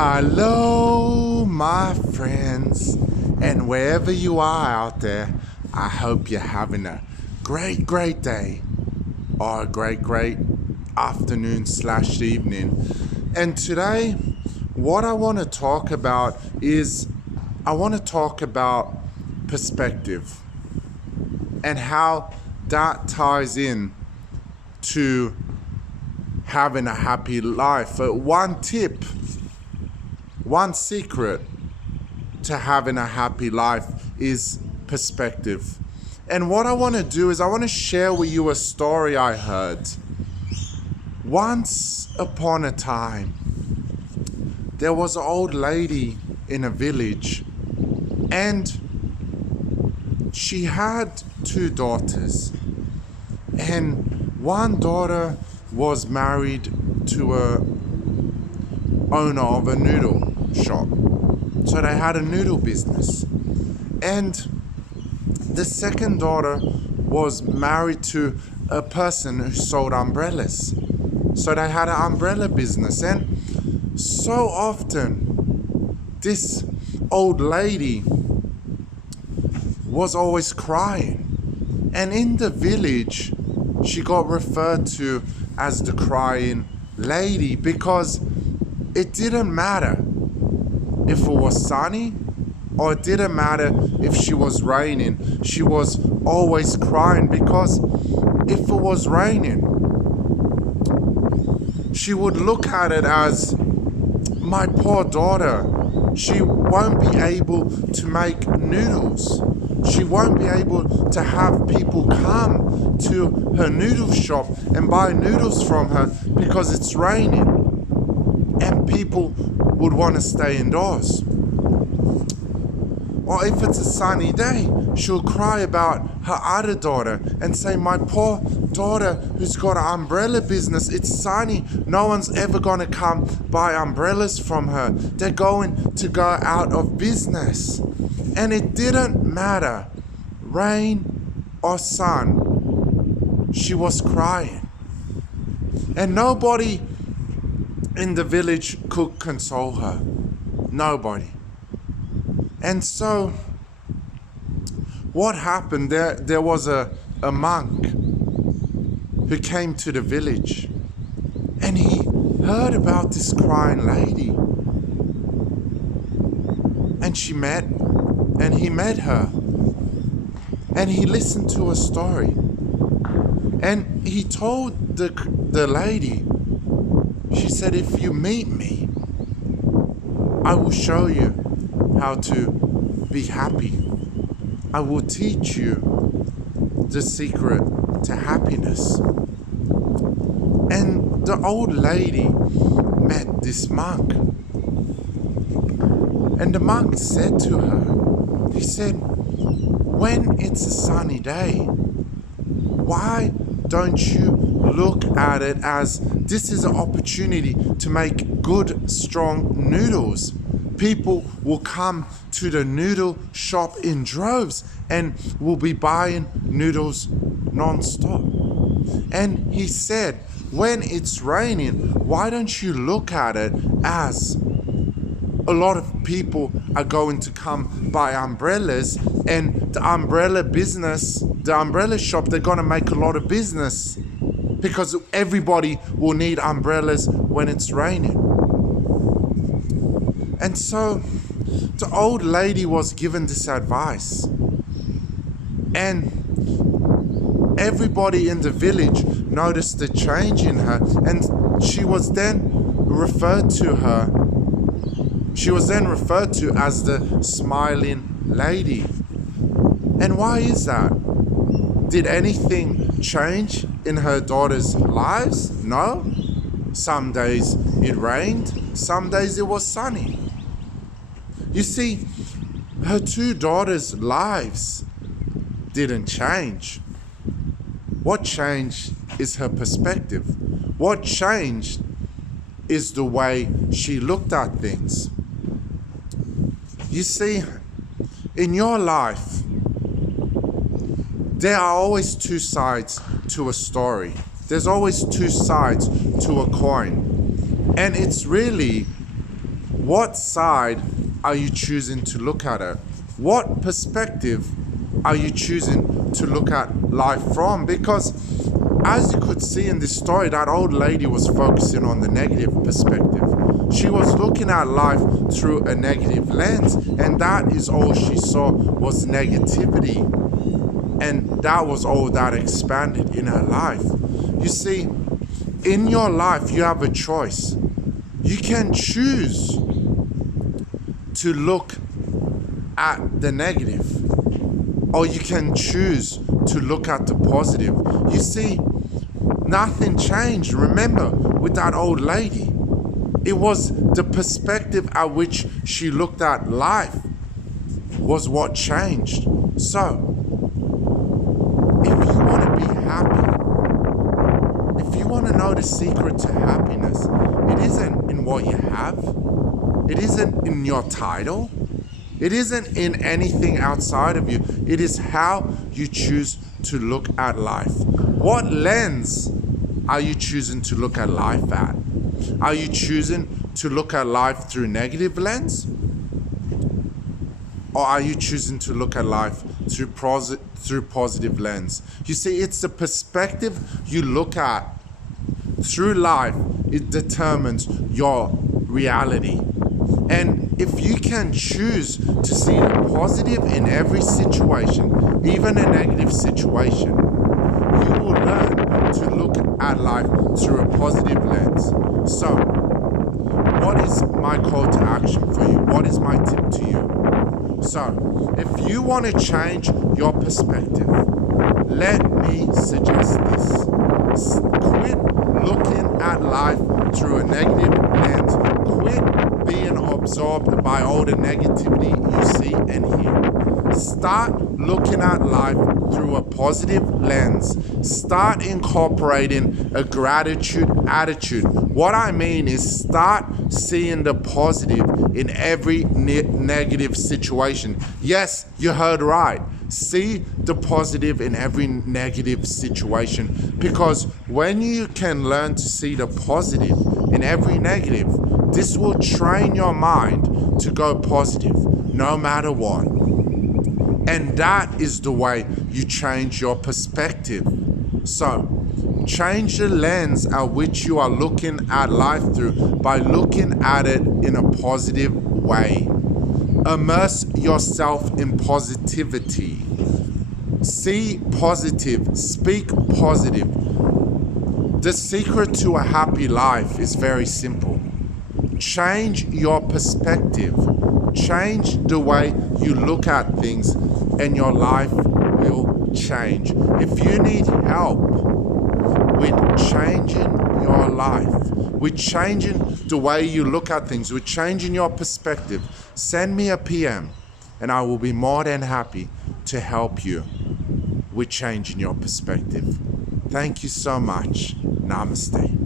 Hello, my friends, and wherever you are out there, I hope you're having a great day or a great afternoon / evening. And today, what I want to talk about is I want to talk about perspective and how that ties in to having a happy life. One tip, one secret to having a happy life is perspective. And what I want to do is I want to share with you a story I heard. Once upon a time, there was an old lady in a village, and she had two daughters. And one daughter was married to a owner of a noodle shop. So they had a noodle business. And the second daughter was married to a person who sold umbrellas. So they had an umbrella business. And so often, this old lady was always crying. And in the village, she got referred to as the crying lady because it didn't matter if it was sunny or it didn't matter if she was raining. She was always crying because if it was raining, she would look at it as, my poor daughter, she won't be able to make noodles. She won't be able to have people come to her noodle shop and buy noodles from her because it's raining. And people would want to stay indoors. Or if it's a sunny day, she'll cry about her other daughter and say, my poor daughter who's got an umbrella business, it's sunny, no one's ever going to come buy umbrellas from her. They're going to go out of business. And it didn't matter, rain or sun, she was crying. And nobody in the village could console her. Nobody. And so, what happened? There was a monk who came to the village, and he heard about this crying lady. And he met her. And he listened to her story. And he told the lady, she said, if you meet me, I will show you how to be happy. I will teach you the secret to happiness. And the old lady met this monk. And the monk said to her, he said, when it's a sunny day, why don't you look at it as this is an opportunity to make good, strong noodles? People will come to the noodle shop in droves and will be buying noodles non-stop. And he said, when it's raining, why don't you look at it as a lot of people are going to come buy umbrellas, and the umbrella business, the umbrella shop, they're going to make a lot of business because everybody will need umbrellas when it's raining. And so the old lady was given this advice, and everybody in the village noticed the change in her, and she was then referred to as the smiling lady. And why is that? Did anything change in her daughters' lives? No. Some days it rained, some days it was sunny. You see, her two daughters' lives didn't change. What changed is her perspective. What changed is the way she looked at things. You see, in your life, there are always two sides to a story. There's always two sides to a coin. And it's really what side are you choosing to look at it? What perspective are you choosing to look at life from? Because as you could see in this story, that old lady was focusing on the negative perspective. She was looking at life through a negative lens, and that is all she saw was negativity. And that was all that expanded in her life. You see, in your life, you have a choice. You can choose to look at the negative, or you can choose to look at the positive. You see, nothing changed. Remember, with that old lady, it was the perspective at which she looked at life was what changed. So, if you want to be happy, if you want to know the secret to happiness, it isn't in what you have, it isn't in your title, it isn't in anything outside of you. It is how you choose to look at life. What lens are you choosing to look at life at? Are you choosing to look at life through negative lens? Or are you choosing to look at life through positive lens? You see, it's the perspective you look at through life. It determines your reality. And if you can choose to see the positive in every situation, even a negative situation, you will learn to look at life through a positive lens. So, what is my call to action for you? What is my tip to you? So, if you want to change your perspective, let me suggest this. Quit looking at life through a negative lens. Quit being absorbed by all the negativity you see and hear. Start looking at life through a positive lens. Start incorporating a gratitude attitude. What I mean is start seeing the positive in every negative situation. Yes, you heard right. See the positive in every negative situation, because when you can learn to see the positive in every negative, this will train your mind to go positive no matter what. And that is the way you change your perspective. So, change the lens at which you are looking at life through by looking at it in a positive way. Immerse yourself in positivity. See positive, speak positive. The secret to a happy life is very simple. Change your perspective. Change the way you look at things, and your life will change. If you need help with changing your life, with changing the way you look at things, with changing your perspective, send me a PM and I will be more than happy to help you with changing your perspective. Thank you so much. Namaste.